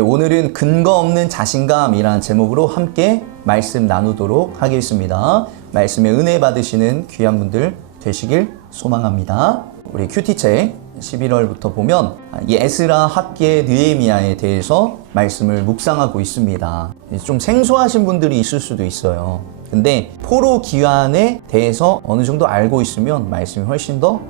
오늘은 근거 없는 자신감이라는 제목으로 함께 말씀 나누도록 하겠습니다. 말씀에 은혜 받으시는 귀한 분들 되시길 소망합니다. 우리 큐티책 11월부터 보면 이 에스라, 학계, 느헤미야에 대해서 말씀을 묵상하고 있습니다. 좀 생소하신 분들이 있을 수도 있어요. 근데 포로 기환에 대해서 어느 정도 알고 있으면 말씀이 훨씬 더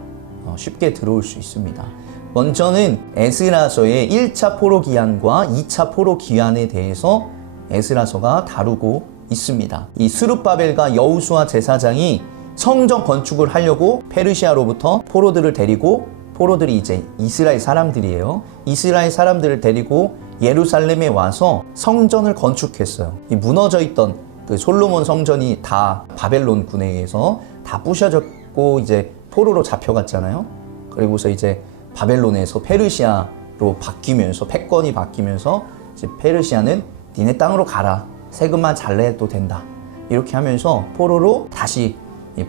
쉽게 들어올 수 있습니다. 먼저는 에스라서의 1차 포로 기환과 2차 포로 기환에 대해서 에스라서가 다루고 있습니다. 이 스룹바벨과 여호수아 제사장이 성전 건축을 하려고 페르시아로부터 포로들을 데리고, 포로들이 이제 이스라엘 사람들이에요. 이스라엘 사람들을 데리고 예루살렘에 와서 성전을 건축했어요. 이 무너져 있던 그 솔로몬 성전이 다 바벨론 군에 의해서 다 부셔졌고 이제 포로로 잡혀갔잖아요. 그리고서 이제 바벨론에서 페르시아로 바뀌면서, 패권이 바뀌면서 이제 페르시아는 니네 땅으로 가라, 세금만 잘 내도 된다, 이렇게 하면서 포로로 다시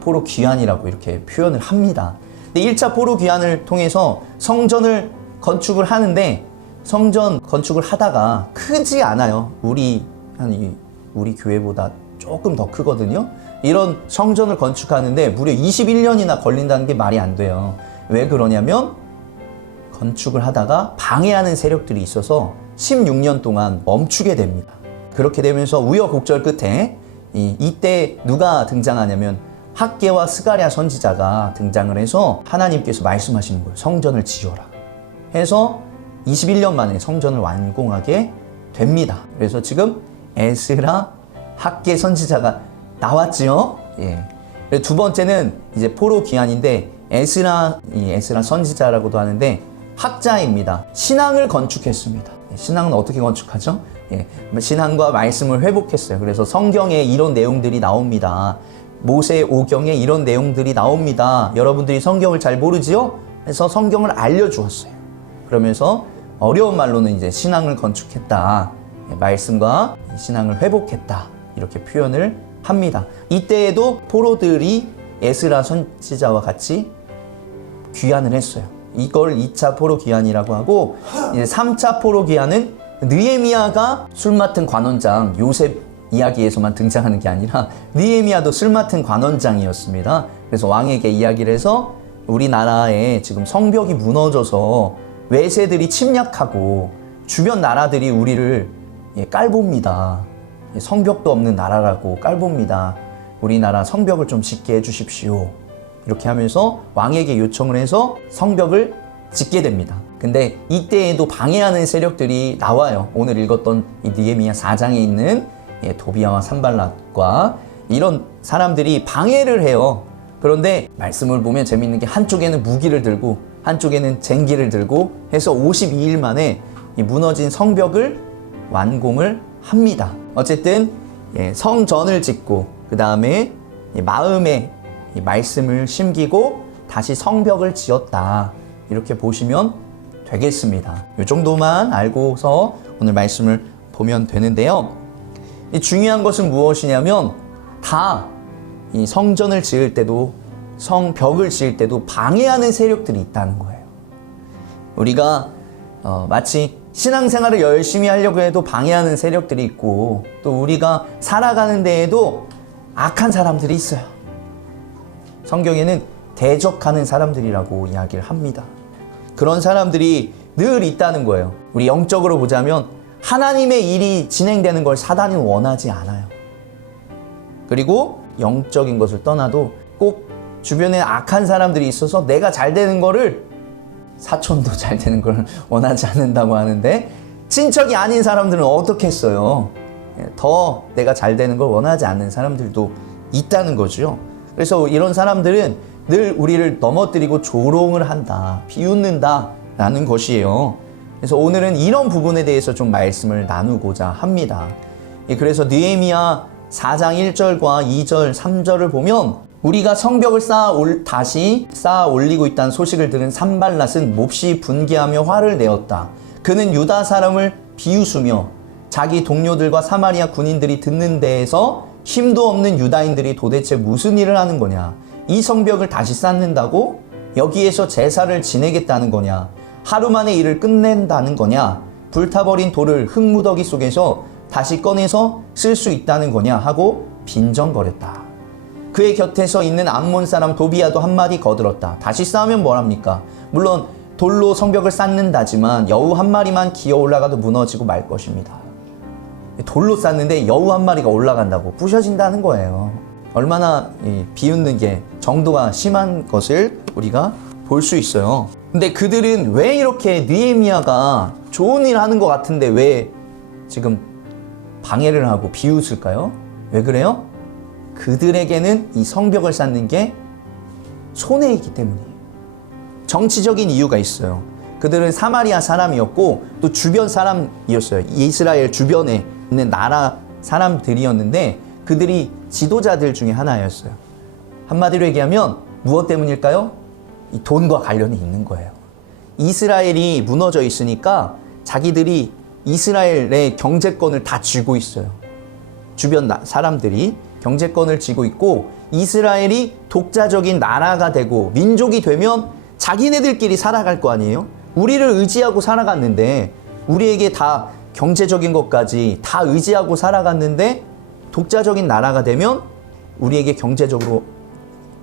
포로 귀환이라고 이렇게 표현을 합니다. 근데 1차 포로 귀환을 통해서 성전을 건축을 하는데, 성전 건축을 하다가 크지 않아요. 우리 교회보다 조금 더 크거든요. 이런 성전을 건축하는데 무려 21년이나 걸린다는 게 말이 안 돼요. 왜 그러냐면 건축을 하다가 방해하는 세력들이 있어서 16년 동안 멈추게 됩니다. 그렇게 되면서 우여곡절 끝에 이때 누가 등장하냐면 학계와 스가랴 선지자가 등장을 해서 하나님께서 말씀하시는 거예요. 성전을 지어라 해서 21년 만에 성전을 완공하게 됩니다. 그래서 지금 에스라, 학계 선지자가 나왔지요. 예. 두 번째는 이제 포로 귀환인데, 에스라 선지자라고도 하는데 학자입니다. 신앙을 건축했습니다. 신앙은 어떻게 건축하죠? 신앙과 말씀을 회복했어요. 그래서 성경에 이런 내용들이 나옵니다. 모세 오경에 이런 내용들이 나옵니다. 여러분들이 성경을 잘 모르지요? 그래서 성경을 알려주었어요. 그러면서 어려운 말로는 이제 신앙을 건축했다, 말씀과 신앙을 회복했다, 이렇게 표현을 합니다. 이때에도 포로들이 에스라 선지자와 같이 귀환을 했어요. 이걸 2차 포로 귀환이라고 하고, 이제 3차 포로 귀환은 느헤미야가 술 맡은 관원장, 요셉 이야기에서만 등장하는 게 아니라 느헤미야도 술 맡은 관원장이었습니다. 그래서 왕에게 이야기를 해서 우리나라에 지금 성벽이 무너져서 외세들이 침략하고 주변 나라들이 우리를 깔봅니다. 성벽도 없는 나라라고 깔봅니다. 우리나라 성벽을 좀 짓게 해주십시오. 이렇게 하면서 왕에게 요청을 해서 성벽을 짓게 됩니다. 근데 이때에도 방해하는 세력들이 나와요. 오늘 읽었던 이 느헤미야 4장에 있는 도비야와 산발랏과 이런 사람들이 방해를 해요. 그런데 말씀을 보면 재밌는 게, 한쪽에는 무기를 들고 한쪽에는 쟁기를 들고 해서 52일 만에 이 무너진 성벽을 완공을 합니다. 어쨌든 성전을 짓고 그 다음에 마음에 말씀을 심기고 다시 성벽을 지었다, 이렇게 보시면 되겠습니다. 이 정도만 알고서 오늘 말씀을 보면 되는데요. 중요한 것은 무엇이냐면, 다 이 성전을 지을 때도, 성벽을 지을 때도 방해하는 세력들이 있다는 거예요. 우리가 마치 신앙생활을 열심히 하려고 해도 방해하는 세력들이 있고, 또 우리가 살아가는 데에도 악한 사람들이 있어요. 성경에는 대적하는 사람들이라고 이야기를 합니다. 그런 사람들이 늘 있다는 거예요. 우리 영적으로 보자면 하나님의 일이 진행되는 걸 사단이 원하지 않아요. 그리고 영적인 것을 떠나도 꼭 주변에 악한 사람들이 있어서 내가 잘 되는 거를, 사촌도 잘 되는 걸 원하지 않는다고 하는데, 친척이 아닌 사람들은 어떻겠어요? 더 내가 잘 되는 걸 원하지 않는 사람들도 있다는 거죠. 그래서 이런 사람들은 늘 우리를 넘어뜨리고 조롱을 한다, 비웃는다 라는 것이에요. 그래서 오늘은 이런 부분에 대해서 좀 말씀을 나누고자 합니다. 그래서 느헤미야 4장 1절과 2절, 3절을 보면 우리가 성벽을 다시 쌓아 올리고 있다는 소식을 들은 산발랏은 몹시 분개하며 화를 내었다. 그는 유다 사람을 비웃으며 자기 동료들과 사마리아 군인들이 듣는 데에서 힘도 없는 유다인들이 도대체 무슨 일을 하는 거냐, 이 성벽을 다시 쌓는다고? 여기에서 제사를 지내겠다는 거냐? 하루 만에 일을 끝낸다는 거냐? 불타버린 돌을 흙무더기 속에서 다시 꺼내서 쓸 수 있다는 거냐 하고 빈정거렸다. 그의 곁에서 있는 암몬 사람 도비야도 한마디 거들었다. 다시 싸우면 뭐랍니까? 물론 돌로 성벽을 쌓는다지만 여우 한 마리만 기어 올라가도 무너지고 말 것입니다. 돌로 쌓는데 여우 한 마리가 올라간다고 부셔진다는 거예요. 얼마나 비웃는 게 정도가 심한 것을 우리가 볼 수 있어요. 근데 그들은 왜 이렇게 느헤미야가 좋은 일 하는 것 같은데 왜 지금 방해를 하고 비웃을까요? 왜 그래요? 그들에게는 이 성벽을 쌓는 게 손해이기 때문이에요. 정치적인 이유가 있어요. 그들은 사마리아 사람이었고 또 주변 사람이었어요. 이스라엘 주변에 있는 나라 사람들이었는데 그들이 지도자들 중에 하나였어요. 한마디로 얘기하면 무엇 때문일까요? 이 돈과 관련이 있는 거예요. 이스라엘이 무너져 있으니까 자기들이 이스라엘의 경제권을 다 쥐고 있어요. 주변 사람들이 경제권을 쥐고 있고 이스라엘이 독자적인 나라가 되고 민족이 되면 자기네들끼리 살아갈 거 아니에요? 우리를 의지하고 살아갔는데 우리에게 다 경제적인 것까지 다 의지하고 살아갔는데 독자적인 나라가 되면 우리에게 경제적으로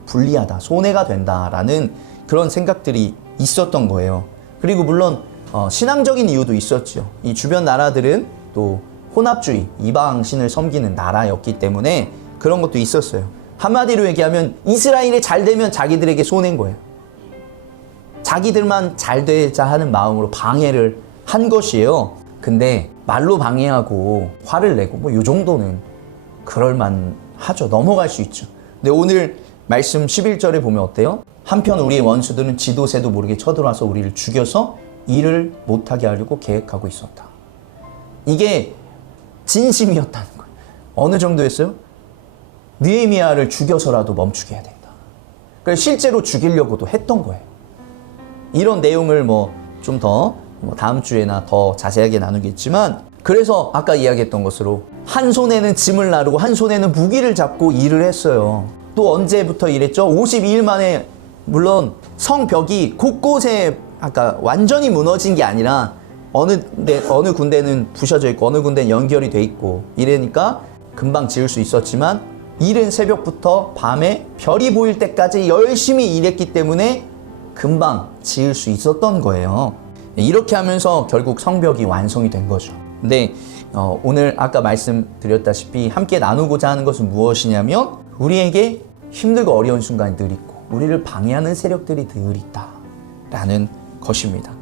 불리하다, 손해가 된다라는 그런 생각들이 있었던 거예요. 그리고 물론 신앙적인 이유도 있었죠. 이 주변 나라들은 또 혼합주의, 이방신을 섬기는 나라였기 때문에 그런 것도 있었어요. 한마디로 얘기하면 이스라엘이 잘 되면 자기들에게 손해인 거예요. 자기들만 잘 되자 하는 마음으로 방해를 한 것이에요. 근데 말로 방해하고 화를 내고 뭐 이 정도는 그럴만하죠. 넘어갈 수 있죠. 근데 오늘 말씀 11절에 보면 어때요? 한편 우리의 원수들은 지도 새도 모르게 쳐들어와서 우리를 죽여서 일을 못하게 하려고 계획하고 있었다. 이게 진심이었다는 거예요. 어느 정도였어요? 느헤미야를 죽여서라도 멈추게 해야 된다. 그래서 실제로 죽이려고도 했던 거예요. 이런 내용을 좀 더 다음 주에나 더 자세하게 나누겠지만, 그래서 아까 이야기했던 것으로 한 손에는 짐을 나르고 한 손에는 무기를 잡고 일을 했어요. 또 언제부터 일했죠? 52일 만에. 물론 성벽이 곳곳에 아까 완전히 무너진 게 아니라 어느 군데는 부셔져 있고 어느 군데는 연결이 돼 있고 이러니까 금방 지을 수 있었지만, 이른 새벽부터 밤에 별이 보일 때까지 열심히 일했기 때문에 금방 지을 수 있었던 거예요. 이렇게 하면서 결국 성벽이 완성이 된 거죠. 근데 오늘 아까 말씀드렸다시피 함께 나누고자 하는 것은 무엇이냐면, 우리에게 힘들고 어려운 순간이 늘 있고 우리를 방해하는 세력들이 늘 있다 라는 것입니다.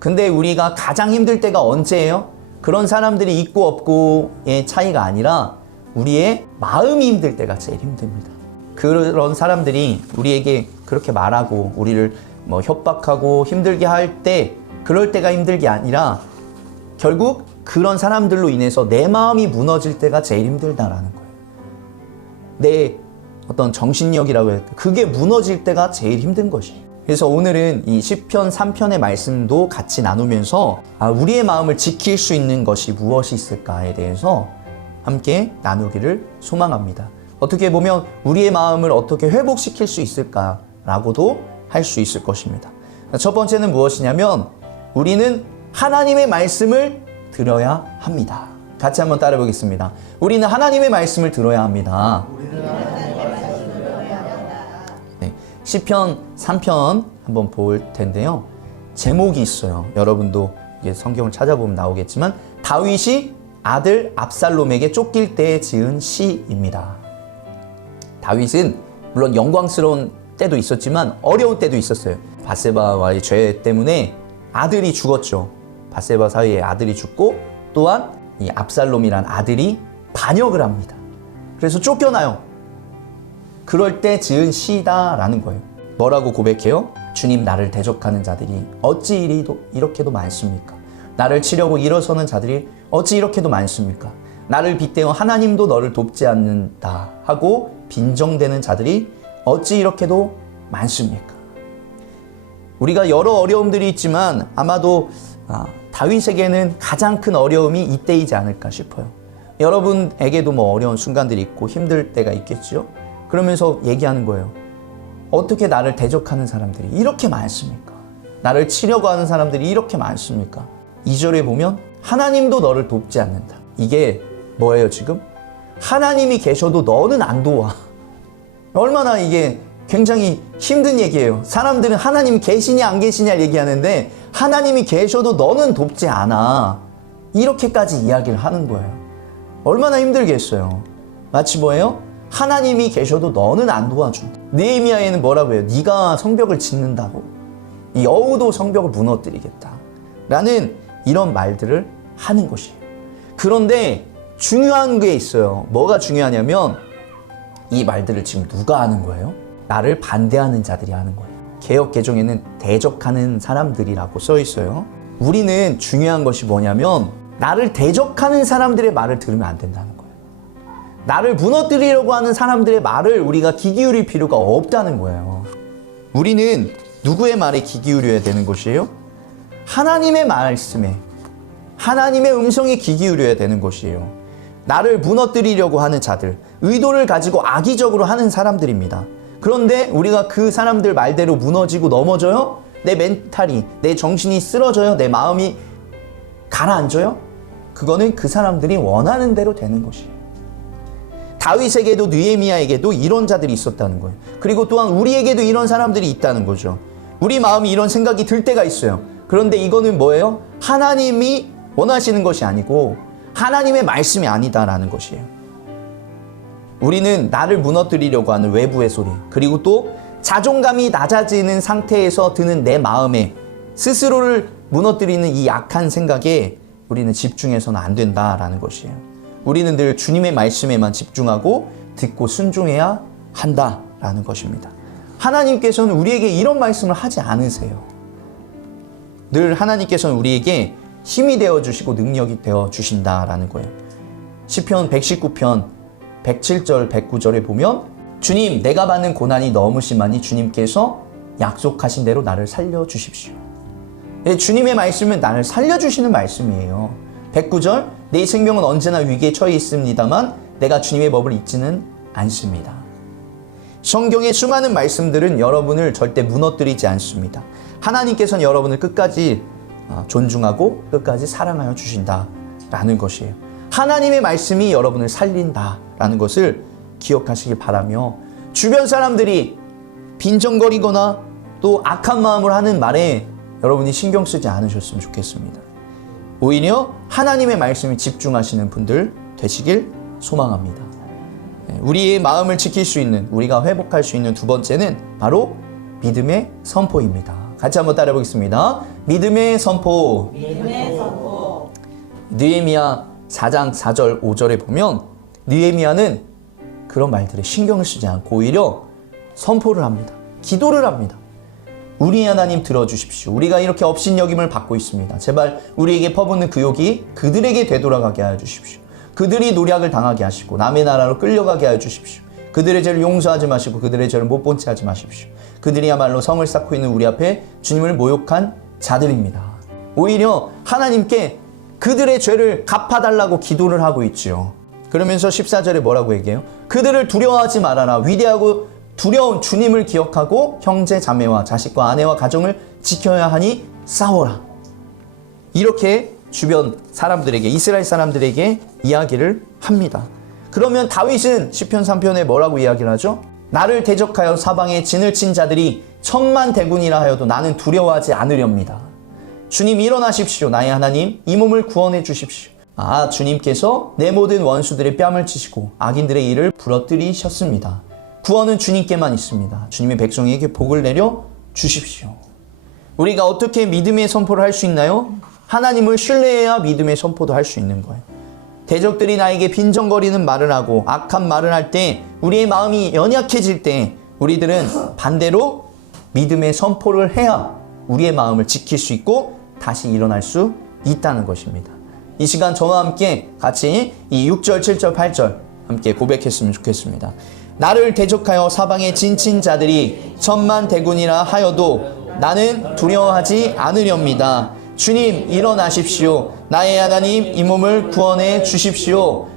근데 우리가 가장 힘들 때가 언제예요? 그런 사람들이 있고 없고의 차이가 아니라 우리의 마음이 힘들 때가 제일 힘듭니다. 그런 사람들이 우리에게 그렇게 말하고 우리를 협박하고 힘들게 할 때, 그럴 때가 힘들 게 아니라 결국 그런 사람들로 인해서 내 마음이 무너질 때가 제일 힘들다라는 거예요. 내 어떤 정신력이라고 해야 될까? 그게 무너질 때가 제일 힘든 것이에요. 그래서 오늘은 이 시편 3편의 말씀도 같이 나누면서 우리의 마음을 지킬 수 있는 것이 무엇이 있을까에 대해서 함께 나누기를 소망합니다. 어떻게 보면 우리의 마음을 어떻게 회복시킬 수 있을까라고도 할 수 있을 것입니다. 첫 번째는 무엇이냐면, 우리는 하나님의 말씀을 들어야 합니다. 같이 한번 따라 보겠습니다. 우리는 하나님의 말씀을 들어야 합니다. 네, 시편 3편 한번 볼 텐데요. 제목이 있어요. 여러분도 이게 성경을 찾아보면 나오겠지만, 다윗이 아들 압살롬에게 쫓길 때 지은 시입니다. 다윗은 물론 영광스러운 때도 있었지만 어려운 때도 있었어요. 밧세바와의 죄 때문에 아들이 죽었죠. 밧세바 사이에 아들이 죽고, 또한 이 압살롬이란 아들이 반역을 합니다. 그래서 쫓겨나요. 그럴 때 지은 시다라는 거예요. 뭐라고 고백해요? 주님, 나를 대적하는 자들이 어찌 이렇게도 많습니까? 나를 치려고 일어서는 자들이 어찌 이렇게도 많습니까? 나를 빗대어 하나님도 너를 돕지 않는다 하고 빈정대는 자들이 어찌 이렇게도 많습니까? 우리가 여러 어려움들이 있지만 아마도 다윗에게는 가장 큰 어려움이 이때이지 않을까 싶어요. 여러분에게도 어려운 순간들이 있고 힘들 때가 있겠죠? 그러면서 얘기하는 거예요. 어떻게 나를 대적하는 사람들이 이렇게 많습니까? 나를 치려고 하는 사람들이 이렇게 많습니까? 2절에 보면 하나님도 너를 돕지 않는다. 이게 뭐예요 지금? 하나님이 계셔도 너는 안 도와. 얼마나 이게 굉장히 힘든 얘기예요. 사람들은 하나님이 계시냐 안 계시냐를 얘기하는데 하나님이 계셔도 너는 돕지 않아. 이렇게까지 이야기를 하는 거예요. 얼마나 힘들겠어요. 마치 뭐예요? 하나님이 계셔도 너는 안 도와준다. 느헤미야에는 뭐라고 해요? 네가 성벽을 짓는다고 이 여우도 성벽을 무너뜨리겠다 라는 이런 말들을 하는 것이에요. 그런데 중요한 게 있어요. 뭐가 중요하냐면 이 말들을 지금 누가 하는 거예요? 나를 반대하는 자들이 하는 거예요. 개역 개정에는 대적하는 사람들이라고 써 있어요. 우리는 중요한 것이 뭐냐면 나를 대적하는 사람들의 말을 들으면 안 된다는 거예요. 나를 무너뜨리려고 하는 사람들의 말을 우리가 귀 기울일 필요가 없다는 거예요. 우리는 누구의 말에 귀 기울여야 되는 것이에요? 하나님의 말씀에, 하나님의 음성에 귀 기울여야 되는 것이에요. 나를 무너뜨리려고 하는 자들, 의도를 가지고 악의적으로 하는 사람들입니다. 그런데 우리가 그 사람들 말대로 무너지고 넘어져요? 내 멘탈이, 내 정신이 쓰러져요? 내 마음이 가라앉아요? 그거는 그 사람들이 원하는 대로 되는 것이에요. 다윗에게도 느헤미야에게도 이런 자들이 있었다는 거예요. 그리고 또한 우리에게도 이런 사람들이 있다는 거죠. 우리 마음이 이런 생각이 들 때가 있어요. 그런데 이거는 뭐예요? 하나님이 원하시는 것이 아니고 하나님의 말씀이 아니다라는 것이에요. 우리는 나를 무너뜨리려고 하는 외부의 소리, 그리고 또 자존감이 낮아지는 상태에서 드는 내 마음에 스스로를 무너뜨리는 이 약한 생각에 우리는 집중해서는 안 된다라는 것이에요. 우리는 늘 주님의 말씀에만 집중하고 듣고 순종해야 한다라는 것입니다. 하나님께서는 우리에게 이런 말씀을 하지 않으세요. 늘 하나님께서는 우리에게 힘이 되어주시고 능력이 되어주신다라는 거예요. 시편 119편 107절 109절에 보면 주님 내가 받는 고난이 너무 심하니 주님께서 약속하신 대로 나를 살려주십시오. 주님의 말씀은 나를 살려주시는 말씀이에요. 109절 내 생명은 언제나 위기에 처해 있습니다만 내가 주님의 법을 잊지는 않습니다. 성경의 수많은 말씀들은 여러분을 절대 무너뜨리지 않습니다. 하나님께서는 여러분을 끝까지 존중하고 끝까지 사랑하여 주신다라는 것이에요. 하나님의 말씀이 여러분을 살린다라는 것을 기억하시길 바라며 주변 사람들이 빈정거리거나 또 악한 마음을 하는 말에 여러분이 신경 쓰지 않으셨으면 좋겠습니다. 오히려 하나님의 말씀에 집중하시는 분들 되시길 소망합니다. 우리의 마음을 지킬 수 있는, 우리가 회복할 수 있는 두 번째는 바로 믿음의 선포입니다. 같이 한번 따라해 보겠습니다. 믿음의 선포. 믿음의 선포. 느헤미야 4장 4절 5절에 보면 느헤미야는 그런 말들에 신경을 쓰지 않고 오히려 선포를 합니다. 기도를 합니다. 우리 하나님 들어주십시오. 우리가 이렇게 업신여김을 받고 있습니다. 제발 우리에게 퍼붓는 그 욕이 그들에게 되돌아가게 하여 주십시오. 그들이 노략을 당하게 하시고 남의 나라로 끌려가게 하여 주십시오. 그들의 죄를 용서하지 마시고 그들의 죄를 못 본 채 하지 마십시오. 그들이야말로 성을 쌓고 있는 우리 앞에 주님을 모욕한 자들입니다. 오히려 하나님께 그들의 죄를 갚아달라고 기도를 하고 있지요. 그러면서 14절에 뭐라고 얘기해요? 그들을 두려워하지 말아라. 위대하고 두려운 주님을 기억하고 형제 자매와 자식과 아내와 가정을 지켜야 하니 싸워라. 이렇게 주변 사람들에게, 이스라엘 사람들에게 이야기를 합니다. 그러면 다윗은 시편 3편에 뭐라고 이야기를 하죠? 나를 대적하여 사방에 진을 친 자들이 천만 대군이라 하여도 나는 두려워하지 않으렵니다. 주님 일어나십시오. 나의 하나님 이 몸을 구원해 주십시오. 주님께서 내 모든 원수들의 뺨을 치시고 악인들의 일을 부러뜨리셨습니다. 구원은 주님께만 있습니다. 주님의 백성에게 복을 내려 주십시오. 우리가 어떻게 믿음의 선포를 할 수 있나요? 하나님을 신뢰해야 믿음의 선포도 할 수 있는 거예요. 대적들이 나에게 빈정거리는 말을 하고 악한 말을 할 때 우리의 마음이 연약해질 때 우리들은 반대로 믿음의 선포를 해야 우리의 마음을 지킬 수 있고 다시 일어날 수 있다는 것입니다. 이 시간 저와 함께 같이 이 6절, 7절, 8절 함께 고백했으면 좋겠습니다. 나를 대적하여 사방에 진친 자들이 천만 대군이라 하여도 나는 두려워하지 않으렵니다. 주님 일어나십시오. 나의 하나님 이 몸을 구원해 주십시오.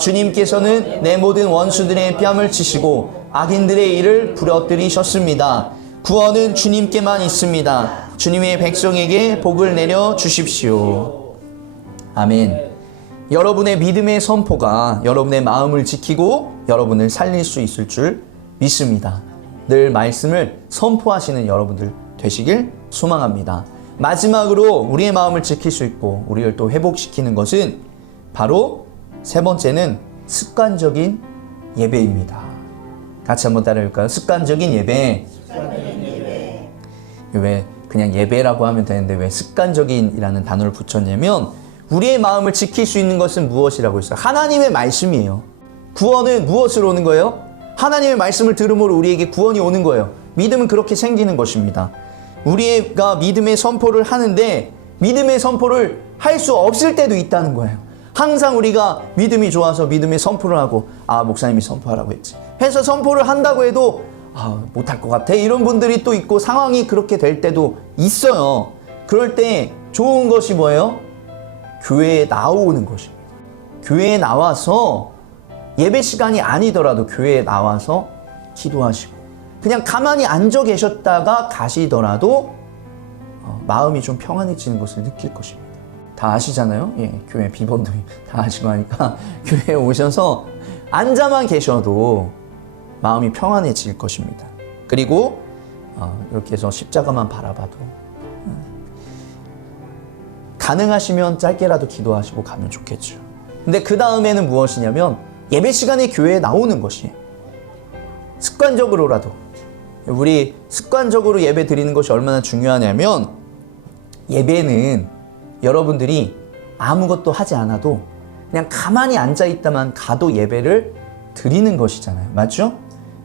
주님께서는 내 모든 원수들의 뺨을 치시고 악인들의 일을 부러뜨리셨습니다. 구원은 주님께만 있습니다. 주님의 백성에게 복을 내려 주십시오. 아멘. 여러분의 믿음의 선포가 여러분의 마음을 지키고 여러분을 살릴 수 있을 줄 믿습니다. 늘 말씀을 선포하시는 여러분들 되시길 소망합니다. 마지막으로 우리의 마음을 지킬 수 있고 우리를 또 회복시키는 것은 바로 세 번째는 습관적인 예배입니다. 같이 한번 따라해볼까요? 습관적인 예배. 왜 그냥 예배라고 하면 되는데 왜 습관적인이라는 단어를 붙였냐면 우리의 마음을 지킬 수 있는 것은 무엇이라고 했어요? 하나님의 말씀이에요. 구원은 무엇으로 오는 거예요? 하나님의 말씀을 들음으로 우리에게 구원이 오는 거예요. 믿음은 그렇게 생기는 것입니다. 우리가 믿음의 선포를 하는데 믿음의 선포를 할 수 없을 때도 있다는 거예요. 항상 우리가 믿음이 좋아서 믿음의 선포를 하고 목사님이 선포하라고 했지 해서 선포를 한다고 해도 못할 것 같아 이런 분들이 또 있고 상황이 그렇게 될 때도 있어요. 그럴 때 좋은 것이 뭐예요? 교회에 나오는 것입니다. 교회에 나와서 예배 시간이 아니더라도 교회에 나와서 기도하시고 그냥 가만히 앉아 계셨다가 가시더라도 마음이 좀 평안해지는 것을 느낄 것입니다. 다 아시잖아요? 예, 교회 비번도 다 아시고 하니까 교회에 오셔서 앉아만 계셔도 마음이 평안해질 것입니다. 그리고 이렇게 해서 십자가만 바라봐도 가능하시면 짧게라도 기도하시고 가면 좋겠죠. 근데 그 다음에는 무엇이냐면 예배 시간에 교회에 나오는 것이 습관적으로라도 우리 습관적으로 예배 드리는 것이 얼마나 중요하냐면 예배는 여러분들이 아무것도 하지 않아도 그냥 가만히 앉아있다만 가도 예배를 드리는 것이잖아요. 맞죠?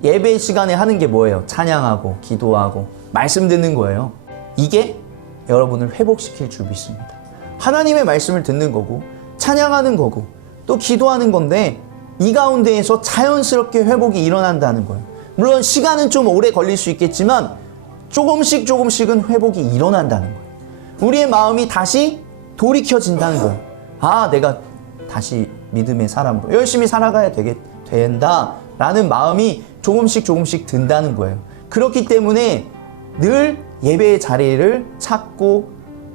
예배 시간에 하는 게 뭐예요? 찬양하고 기도하고 말씀 듣는 거예요. 이게 여러분을 회복시킬 줄 믿습니다. 하나님의 말씀을 듣는 거고 찬양하는 거고 또 기도하는 건데 이 가운데에서 자연스럽게 회복이 일어난다는 거예요. 물론 시간은 좀 오래 걸릴 수 있겠지만 조금씩은 회복이 일어난다는 거예요. 우리의 마음이 다시 돌이켜진다는 거예요. 내가 다시 믿음의 사람으로 열심히 살아가야 된다라는 마음이 조금씩 든다는 거예요. 그렇기 때문에 늘 예배의 자리를 찾고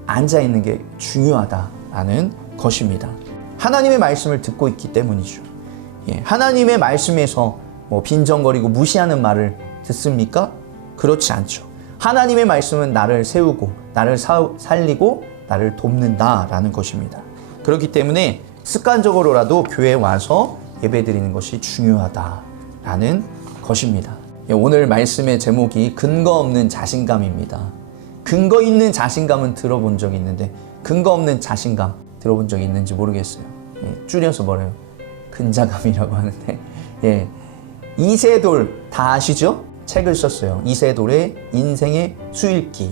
앉아있는 게 중요하다라는 것입니다. 하나님의 말씀을 듣고 있기 때문이죠. 하나님의 말씀에서 빈정거리고 무시하는 말을 듣습니까? 그렇지 않죠. 하나님의 말씀은 나를 세우고 나를 살리고 나를 돕는다라는 것입니다. 그렇기 때문에 습관적으로라도 교회에 와서 예배드리는 것이 중요하다라는 것입니다. 오늘 말씀의 제목이 근거 없는 자신감입니다. 근거 있는 자신감은 들어본 적이 있는데 근거 없는 자신감 들어본 적이 있는지 모르겠어요. 줄여서 뭐래요? 근자감이라고 하는데 이세돌 다 아시죠? 책을 썼어요. 이세돌의 인생의 수일기.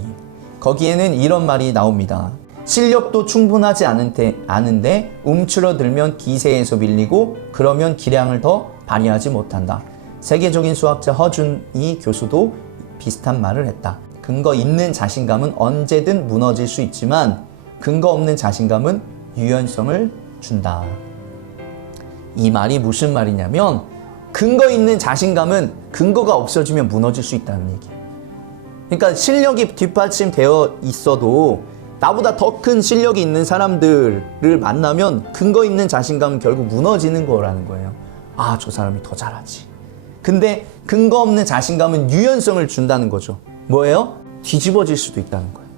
거기에는 이런 말이 나옵니다. 실력도 충분하지 않은데 움츠러들면 기세에서 밀리고 그러면 기량을 더 발휘하지 못한다. 세계적인 수학자 허준이 교수도 비슷한 말을 했다. 근거 있는 자신감은 언제든 무너질 수 있지만 근거 없는 자신감은 유연성을 준다. 이 말이 무슨 말이냐면 근거 있는 자신감은 근거가 없어지면 무너질 수 있다는 얘기예요. 그러니까 실력이 뒷받침되어 있어도 나보다 더 큰 실력이 있는 사람들을 만나면 근거 있는 자신감은 결국 무너지는 거라는 거예요. 저 사람이 더 잘하지. 근데 근거 없는 자신감은 유연성을 준다는 거죠. 뭐예요? 뒤집어질 수도 있다는 거예요.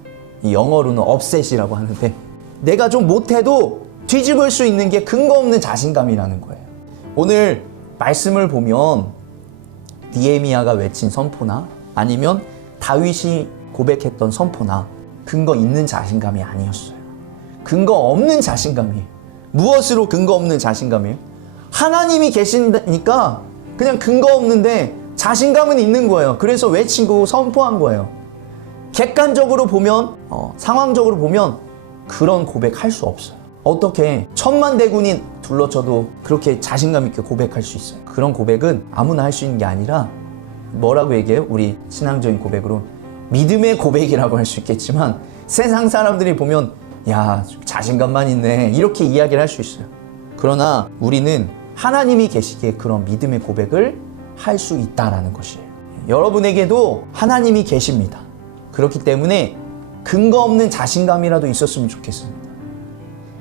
이 영어로는 업셋이라고 하는데 내가 좀 못해도 뒤집을 수 있는 게 근거 없는 자신감이라는 거예요. 오늘 말씀을 보면 느헤미야가 외친 선포나 아니면 다윗이 고백했던 선포나 근거 있는 자신감이 아니었어요. 근거 없는 자신감이에요. 무엇으로 근거 없는 자신감이에요? 하나님이 계시니까 그냥 근거 없는데 자신감은 있는 거예요. 그래서 외친 거고 선포한 거예요. 객관적으로 보면 상황적으로 보면 그런 고백할 수 없어요. 어떻게 천만대군이 둘러쳐도 그렇게 자신감 있게 고백할 수 있어요? 그런 고백은 아무나 할 수 있는 게 아니라 뭐라고 얘기해요? 우리 신앙적인 고백으로 믿음의 고백이라고 할 수 있겠지만 세상 사람들이 보면 야 자신감만 있네 이렇게 이야기를 할 수 있어요. 그러나 우리는 하나님이 계시기에 그런 믿음의 고백을 할 수 있다라는 것이에요. 여러분에게도 하나님이 계십니다. 그렇기 때문에 근거 없는 자신감이라도 있었으면 좋겠습니다.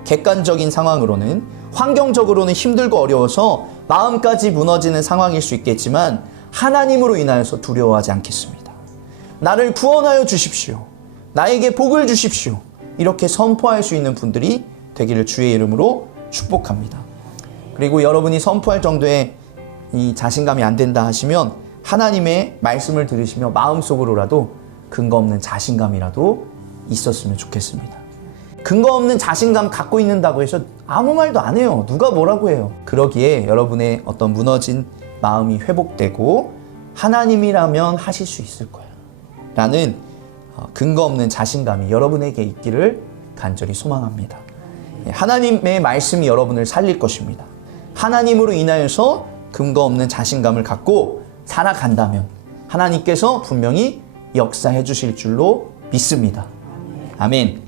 객관적인 상황으로는, 환경적으로는 힘들고 어려워서 마음까지 무너지는 상황일 수 있겠지만 하나님으로 인하여서 두려워하지 않겠습니다. 나를 구원하여 주십시오. 나에게 복을 주십시오. 이렇게 선포할 수 있는 분들이 되기를 주의 이름으로 축복합니다. 그리고 여러분이 선포할 정도의 이 자신감이 안 된다 하시면 하나님의 말씀을 들으시며 마음속으로라도 근거 없는 자신감이라도 있었으면 좋겠습니다. 근거 없는 자신감 갖고 있는다고 해서 아무 말도 안 해요. 누가 뭐라고 해요. 그러기에 여러분의 어떤 무너진 마음이 회복되고 하나님이라면 하실 수 있을 거야 라는 근거 없는 자신감이 여러분에게 있기를 간절히 소망합니다. 하나님의 말씀이 여러분을 살릴 것입니다. 하나님으로 인하여서 근거 없는 자신감을 갖고 살아간다면 하나님께서 분명히 역사해 주실 줄로 믿습니다. 아멘.